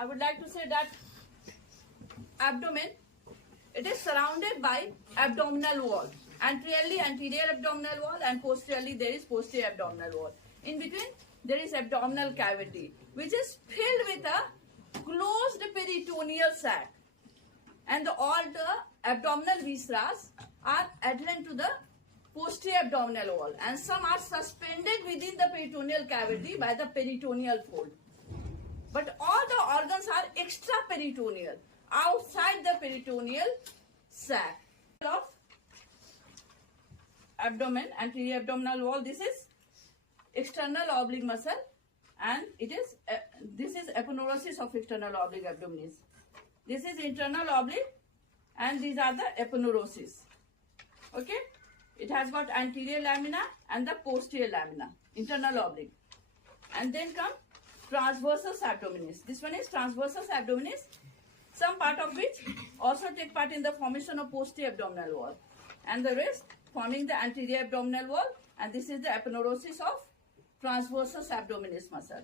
I would like to say that abdomen, it is surrounded by abdominal wall. Anteriorly anterior abdominal wall and posteriorly there is posterior abdominal wall. In between there is abdominal cavity which is filled with a closed peritoneal sac, and all the abdominal viscera are adherent to the posterior abdominal wall, and some are suspended within the peritoneal cavity by the peritoneal fold. But all the organs are extra peritoneal, outside the peritoneal sac of abdomen, anterior abdominal wall. This is external oblique muscle, and this is aponeurosis of external oblique abdominis. This is internal oblique, and these are the aponeurosis. Okay, it has got anterior lamina and the posterior lamina, internal oblique, and then come transversus abdominis. This one is transversus abdominis, some part of which also take part in the formation of posterior abdominal wall, and the rest forming the anterior abdominal wall, and this is the aponeurosis of transversus abdominis muscle.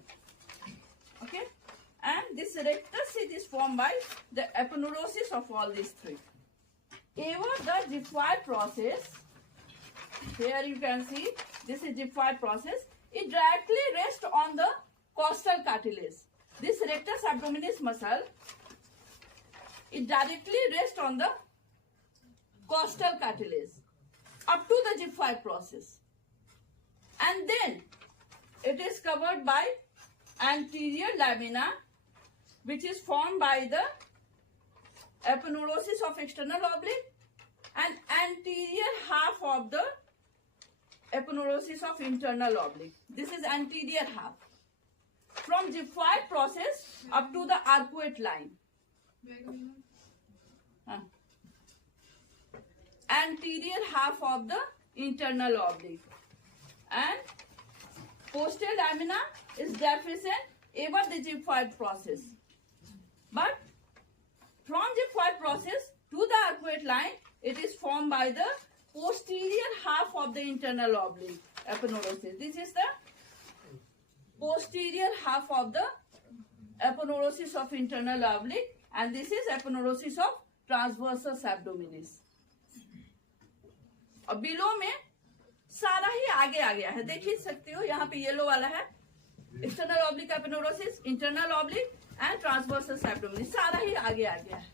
Okay, and this rectus sheath is formed by the aponeurosis of all these three. Ever the Giffard process, here you can see this is Giffard process, it directly rests on the costal cartilage. This rectus abdominis muscle, it directly rests on the costal cartilage up to the Giffard process, and then it is covered by anterior lamina which is formed by the aponeurosis of external oblique and anterior half of the aponeurosis of internal oblique. This is anterior half from Giffard process up to the arcuate line. Anterior half of the internal oblique, and posterior lamina is deficient ever the Giffard process. But from Giffard process to the arcuate line, it is formed by the posterior half of the internal oblique aponeurosis. This is the posterior half of the aponeurosis of internal oblique, and this is aponeurosis of transversus abdominis. और below में सारा ही आगे आ गया है, देख ही सकते हो, यहाँ पे येलो वाला है external oblique aponeurosis, internal oblique and transversus abdominis, सारा ही आगे आ गया है.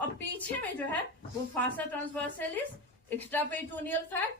और पीछे में जो है वो फासा ट्रांसवर्सलिस, एक्स्ट्रा पेरिटोनियल फैट